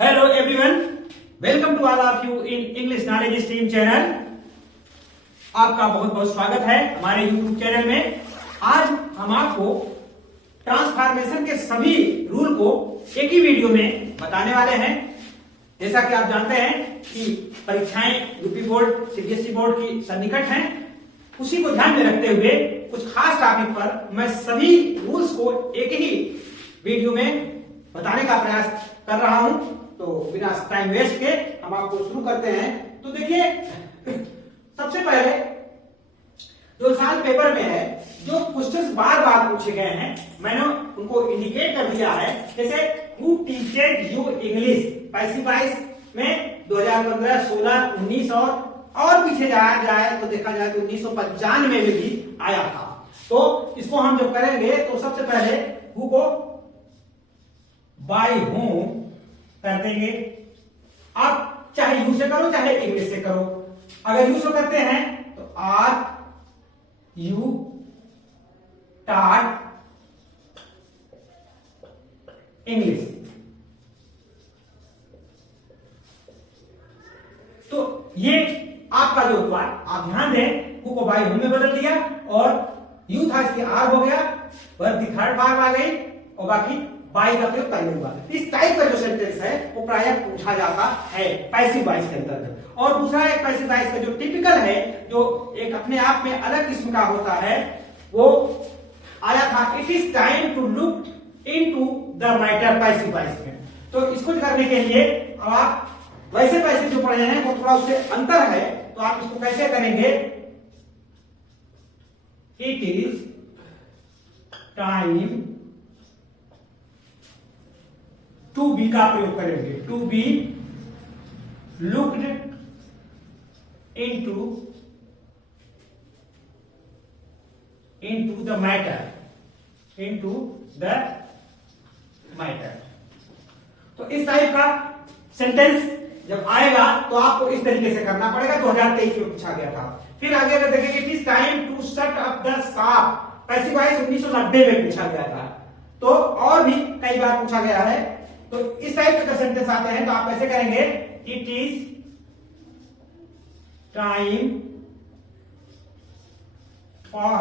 Hello everyone, welcome to all of you in English knowledge stream channel. आपका बहुत बहुत स्वागत है हमारे यूट्यूब चैनल में। आज हम आपको ट्रांसफॉर्मेशन के सभी रूल को एक ही वीडियो में बताने वाले हैं। जैसा कि आप जानते हैं कि परीक्षाएं यूपी बोर्ड सीबीएसई बोर्ड की सन्निकट हैं, उसी को ध्यान में रखते हुए कुछ खास टॉपिक पर मैं सभी रूल्स को एक ही वीडियो में बताने का प्रयास कर रहा हूं। तो बिना टाइम वेस्ट के हम आपको शुरू करते हैं। तो देखिए, सबसे पहले जो साल पेपर में है, जो क्वेश्चंस बार बार पूछे गए हैं, मैंने उनको इंडिकेट कर दिया है। जैसे who teached you English, passive voice में 2015, 16, 19 और पीछे जाया जाए तो देखा जाए तो 1995 में भी आया था। तो इसको हम जब करेंगे तो सबसे पहले हु को बाय होम कर देंगे। आप चाहे यू से करो चाहे इंग्लिश से करो। अगर यू से करते हैं तो आर यू टाट इंग्लिश। तो ये आपका जो हुआ, आप ध्यान दें, हु को बाय होम में बदल दिया और यू था इसकी आर हो गया, वर्ब की थर्ड फॉर्म आ गई और बाकी बाई का प्रयोग पहले हुआ। इस टाइप का जो सेंटेंस है वो प्रायः पूछा जाता है पैसिव वॉइस के अंतर्गत। और दूसरा एक पैसिव वॉइस का जो टिपिकल है, जो एक अपने आप में अलग किस्म का होता है, वो आया था it is time to look into the matter, passive voice में। तो इसको करने के लिए अब आप वैसे पैसिव जो पढ़े हैं वो थोड़ा उससे अंतर है, तो आप इसको कैसे करेंगे? It is time to be का प्रयोग करेंगे। To be looked into the matter, into the matter. तो इस टाइप का सेंटेंस जब आएगा तो आपको इस तरीके से करना पड़ेगा। 2023 में पूछा गया था। फिर आगे अगर देखेंगे, it is time to shut up the shop, passive voice 1990 में पूछा गया था। तो और भी कई बार पूछा गया है। तो इस टाइप का सेंटेंस आते हैं तो आप कैसे करेंगे? It is time for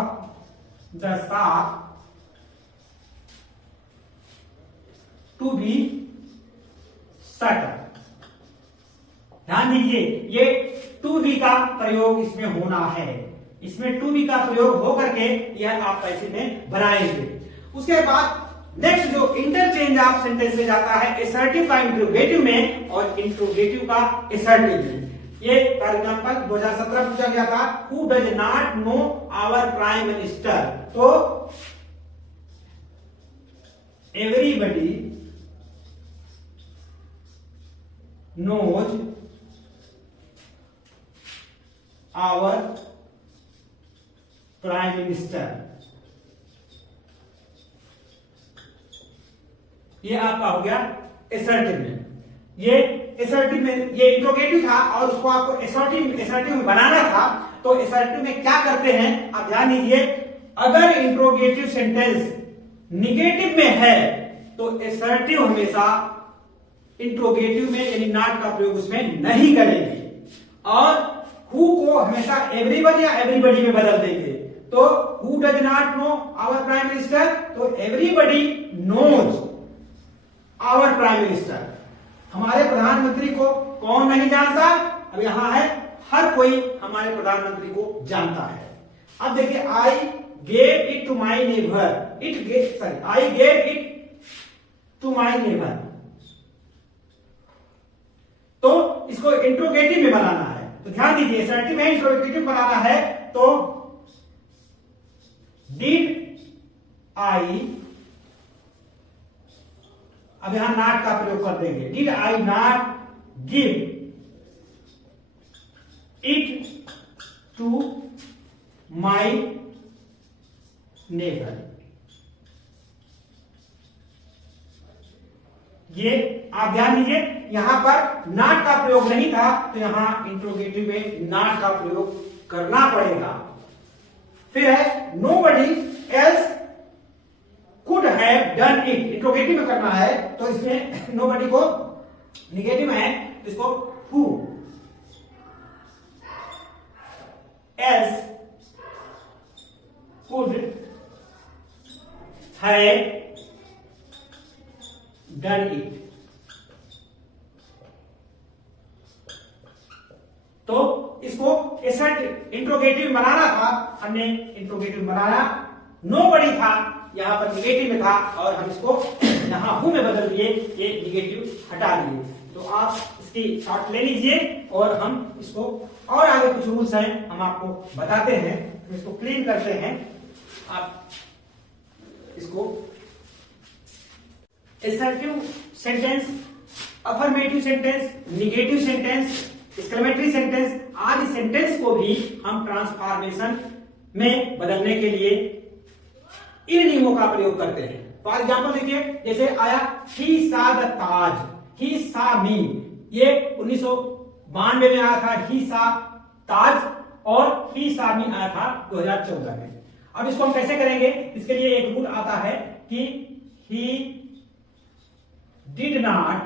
the shop to be shut up. ध्यान दीजिए, ये टू बी का प्रयोग इसमें होना है। इसमें टू बी का प्रयोग होकर के यह आप पैसे में बनाएंगे। उसके बाद नेक्स्ट जो इंटरचेंज ऑफ सेंटेंस में जाता है, एसर्टिव का इंट्रोगेटिव में और इंट्रोगेटिव का एसर्टिव में। ये फॉर एग्जांपल 2017 पूछा गया था, who does not know our prime minister. तो everybody knows our prime minister. ये आपका हो गया एसर्टिव में। ये एसर्टिव में ये इंट्रोगेटिव था और उसको आपको एसर्टिव में बनाना था। तो एसर्टिव में क्या करते हैं आप ध्यान दीजिए, अगर इंट्रोगेटिव सेंटेंस निगेटिव में है तो एसर्टिव हमेशा इंट्रोगेटिव में यानी नॉट का प्रयोग उसमें नहीं करेंगे और हु को हमेशा एवरीवन या एवरीबडी में बदल देंगे। तो who does not know our prime minister, तो everybody knows our prime minister. हमारे प्रधानमंत्री को कौन नहीं जानता? अब यहां है, हर कोई हमारे प्रधानमंत्री को जानता है। अब देखिए, I gave it to my neighbour, I gave it to my neighbour. तो इसको इंट्रोगेटिव में बनाना है। तो ध्यान दीजिए, एसर्टिव में इंट्रोगेटिव बनाना है। तो डिड आई, अब यहां नॉट का प्रयोग कर देंगे। Did I not give it to my neighbour. ये आप ध्यान दीजिए, यहां पर नॉट का प्रयोग नहीं था तो यहां इंट्रोगेटिव में नॉट का प्रयोग करना पड़ेगा। फिर है nobody else could have done it, interrogative में करना है तो इसमें नोबडी को निगेटिव है तो इसको who else could have done it. तो इसको एसर्ट इंट्रोगेटिव बनाना था, हमने इंट्रोगेटिव बनाया, नोबडी था यहां पर निगेटिव में था और हम इसको यहां हु में बदल दिए, ये निगेटिव हटा दिए। तो आप इसकी शॉर्ट ले लीजिए और हम इसको और आगे कुछ रूल्स हैं हम आपको बताते हैं, हम इसको क्लीन करते हैं। आप इसको assertive sentence, affirmative sentence, negative sentence, exclamatory sentence आदि सेंटेंस को भी हम ट्रांसफॉर्मेशन में बदलने के लिए इन नियमों का प्रयोग करते हैं। फॉर एग्जाम्पल देखिए, जैसे आया ही सा द ताज, ही सा मी, ये 1992 में आया था ही सा ताज और ही सा मी आया था 2014 में। अब इसको हम कैसे करेंगे, इसके लिए एक रूल आता है कि he did not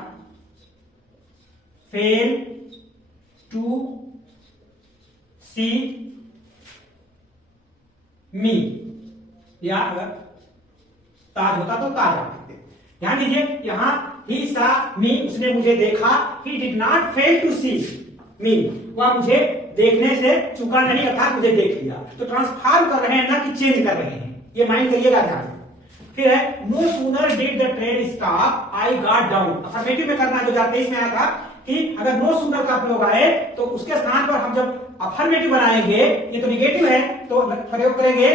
fail to see me, या अगर ताज होता तो ताज लिखते। ध्यान दीजिए, यहां ही सा मी, उसने मुझे देखा, he did not fail to see me, वह मुझे देखने से चूका नहीं, अर्थात मुझे देख लिया। तो ट्रांसफॉर्म कर रहे हैं ना कि चेंज कर रहे हैं, ये माइंड करिएगा ध्यान। फिर है no sooner did the train stop I got down, affirmative में करना जो जाते इसमें आया था कि अगर नो सूनर का प्रयोग आए तो उसके स्थान पर हम जब अफर्मेटिव बनाएंगे, ये तो निगेटिव है, तो प्रयोग करेंगे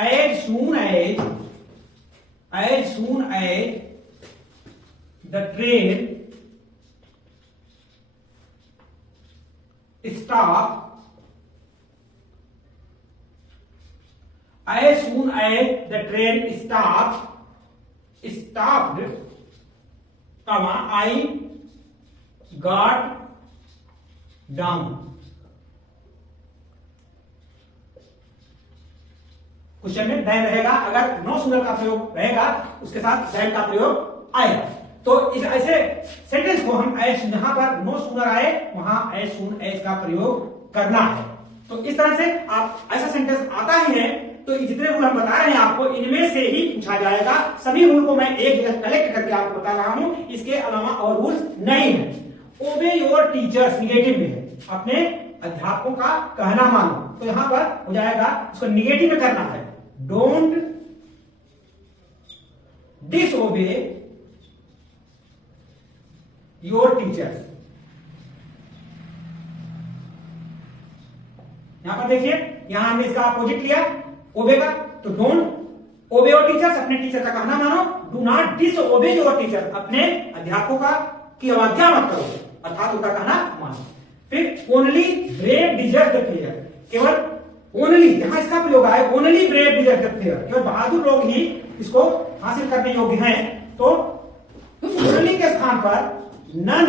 as soon as the train stop, as soon as the train stopped, I got down. Question में दैन रहेगा, अगर नो सूनर का प्रयोग रहेगा उसके साथ दैन का प्रयोग आएगा। तो इस ऐसे सेंटेंस को हम एज, जहां पर नो सूनर आए वहां एज सून एज का प्रयोग करना है। तो इस तरह से आप ऐसा सेंटेंस आता ही है, तो जितने रूल हम बता रहे हैं आपको इनमें से ही पूछा जाएगा। सभी रूल को मैं एक जगह कलेक्ट करके आपको बता रहा हूं, इसके अलावा और रूल्स नहीं है। ओबे योर टीचर्स निगेटिव में है, अपने अध्यापकों का कहना मानो, तो यहां पर हो जाएगा, इसको निगेटिव में करना है, डोंट डिसओबे योर टीचर्स। यहां पर देखिए, यहां हमने इसका अपोजिट लिया ओबे का, तो डोंट ओबे योर टीचर्स, अपने टीचर का कहना मानो, do not disobey your teacher, अपने अध्यापकों का की अवज्ञा मत करो, अर्थात उनका कहना मानो। फिर only brave deserve the fair, केवल ओनली, जहां इसका प्रयोग है only brave deserve the fair, केवल बहादुर लोग ही इसको हासिल करने योग्य हैं। तो ओनली के स्थान पर नन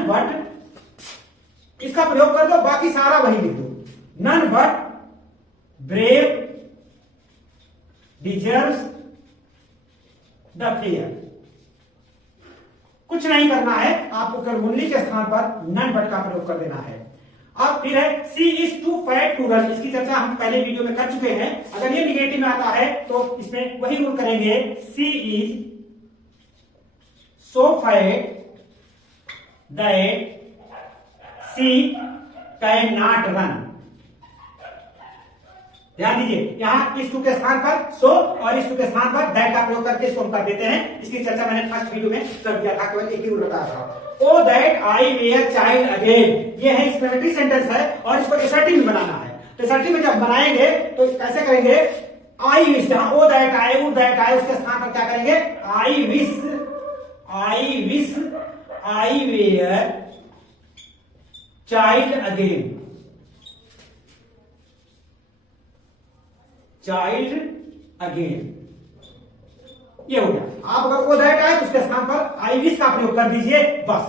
बट इसका प्रयोग कर दो, बाकी सारा वही लिख दो, none but brave deserves the fair. कुछ नहीं करना है आपको, केवल ओनली के स्थान पर नन बट का प्रयोग कर देना है। अब फिर है she is too fat to run, इसकी चर्चा हम पहले वीडियो में कर चुके हैं। अगर ये निगेटिव में आता है तो इसमें वही रूल करेंगे, she is so fat that she can not run. ध्यान दीजिए, यहां इस टू के स्थान पर सो और इस टू के स्थान पर दैट का प्रयोग करके इसको हम कर देते हैं। इसकी चर्चा मैंने फर्स्ट वीडियो में कर दिया था, केवल एक ही रूल बताया था। Oh that I were child again, ये है एक्सक्लेमेटरी सेंटेंस है और इसको एसर्टिव में बनाना है। तो एसर्टिव में जब बनाएंगे तो कैसे करेंगे, आई विश, जहां ओ दैट आए वो दैट आए उसके स्थान पर क्या करेंगे, I wish I were child again, ये हो गया। आप अगर वो दैट आए तो उसके स्थान पर आई विश का प्रयोग कर दीजिए, बस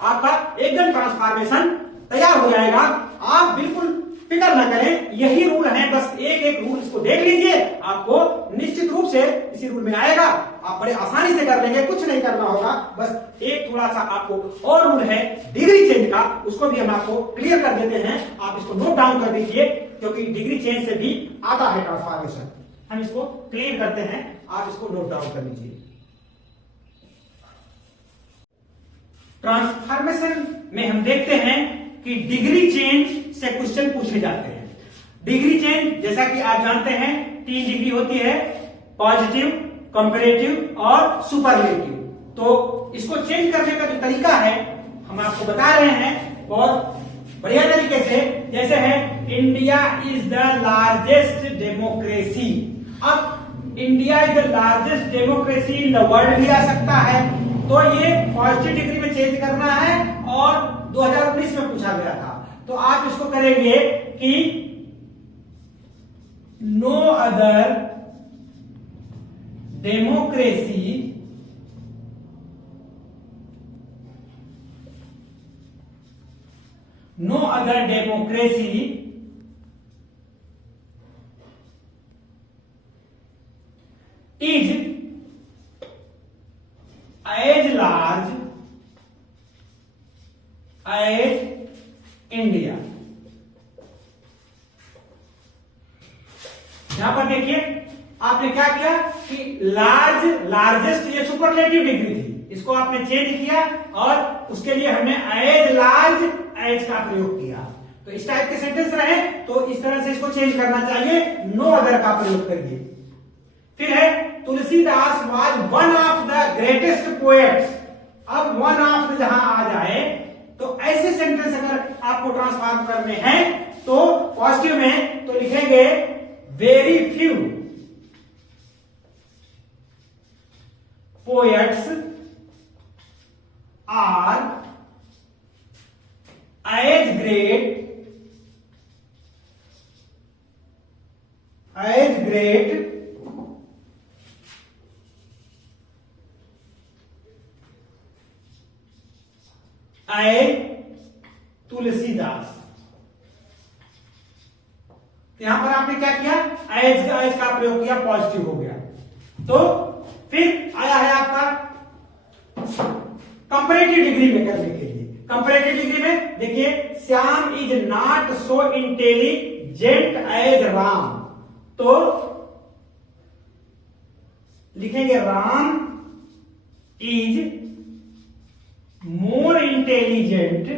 आपका एकदम ट्रांसफॉर्मेशन तैयार हो जाएगा। आप बिल्कुल फिक्र ना करें, यही रूल है, बस एक एक रूल इसको देख लीजिए, आपको निश्चित रूप से इसी रूल में आएगा, आप बड़े आसानी से कर लेंगे, कुछ नहीं करना होगा। बस एक थोड़ा सा आपको और रूल है डिग्री चेंज का, उसको भी हम आपको क्लियर कर देते हैं, आप इसको नोट डाउन कर दीजिए, क्योंकि डिग्री चेंज से भी आता है ट्रांसफॉर्मेशन। हम इसको क्लियर करते हैं, आप इसको नोट डाउन कर लीजिए। ट्रांसफॉर्मेशन में हम देखते हैं कि डिग्री चेंज से क्वेश्चन पूछे जाते हैं। डिग्री चेंज जैसा कि आप जानते हैं 3 डिग्री होती है, पॉजिटिव, कंपैरेटिव और सुपरलेटिव। तो इसको चेंज करने का जो तरीका है हम आपको बता रहे हैं बहुत बढ़िया तरीके से। जैसे है India is the largest democracy. अब India is the largest democracy in the world भी आ सकता है, तो ये पॉजिटिव डिग्री में चेंज करना है और 2019 में पूछा गया था। तो आप इसको करेंगे कि no other democracy is as large as India। यहां पर देखिए आपने क्या किया कि लार्जेस्ट ये सुपरलेटिव डिग्री थी, इसको आपने चेंज किया और उसके लिए हमने एज लार्ज एज का प्रयोग किया। तो इस टाइप के सेंटेंस रहे तो इस तरह से इसको चेंज करना चाहिए, नो अदर का प्रयोग करिए। फिर है Tulsidas was one of the greatest poets. अब वन ऑफ जहां आ जाए तो ऐसे सेंटेंस अगर आपको ट्रांसफॉर्म करने हैं तो पॉजिटिव में तो लिखेंगे very few poets are as great as Tulsidas. यहां पर आपने क्या किया, एज का प्रयोग किया, पॉजिटिव हो गया। तो फिर आया है आपका कंपैरेटिव डिग्री में करने के लिए। कंपैरेटिव डिग्री में देखिए Shyam is not so intelligent as Ram, तो लिखेंगे Ram is more intelligent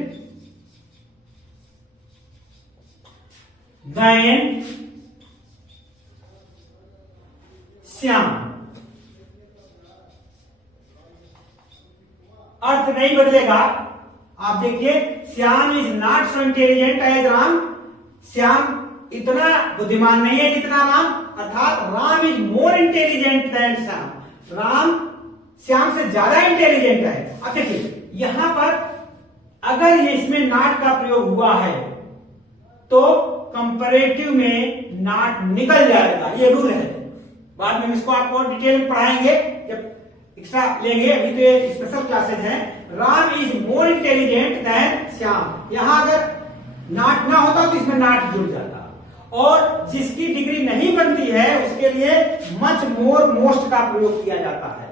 than Shyam. अर्थ नहीं बदलेगा, आप देखिए Shyam is not so intelligent as Ram, Shyam इतना बुद्धिमान नहीं है जितना राम, अर्थात Ram is more intelligent than Shyam, Ram Shyam से ज्यादा इंटेलिजेंट है। अब देखिए यहां पर अगर ये इसमें नॉट का प्रयोग हुआ है तो कंपैरेटिव में नॉट निकल जाएगा, ये रूल है। बाद में इसको आपको डिटेल में पढ़ाएंगे जब एक्स्ट्रा लेंगे, अभी तो ये स्पेशल क्लासेज हैं। Ram is more intelligent than Shyam, यहां अगर नॉट ना होता तो इसमें नॉट जुड़ जाता, और जिसकी डिग्री नहीं बनती है उसके लिए मच मोर मोस्ट का प्रयोग किया जाता है।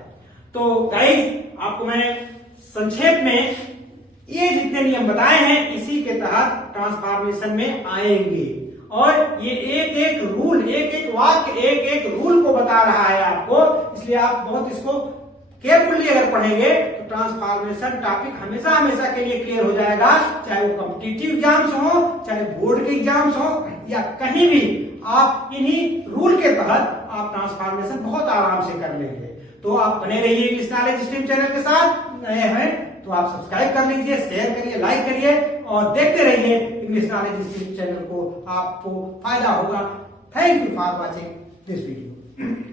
तो गाइस आपको मैंने संक्षेप में ये जितने नियम बताए हैं इसी के तहत ट्रांसफॉर्मेशन में आएंगे, और ये एक एक रूल, एक एक वाक्य, एक एक रूल को बता रहा है आपको, इसलिए आप बहुत इसको केयरफुली अगर पढ़ेंगे तो ट्रांसफॉर्मेशन टॉपिक हमेशा हमेशा के लिए क्लियर हो जाएगा, चाहे वो कॉम्पिटिटिव एग्जाम्स हो, चाहे बोर्ड के एग्जाम्स हो, या कहीं भी आप इन्हीं रूल के तहत आप ट्रांसफॉर्मेशन बहुत आराम से कर लेंगे। तो आप बने रहिए इंग्लिश नॉलेज स्ट्रीम चैनल के साथ, नए हैं तो आप सब्सक्राइब कर लीजिए, शेयर करिए, लाइक करिए और देखते रहिए इंग्लिश नॉलेज स्ट्रीम चैनल को, आपको फायदा होगा। Thank you for watching this video.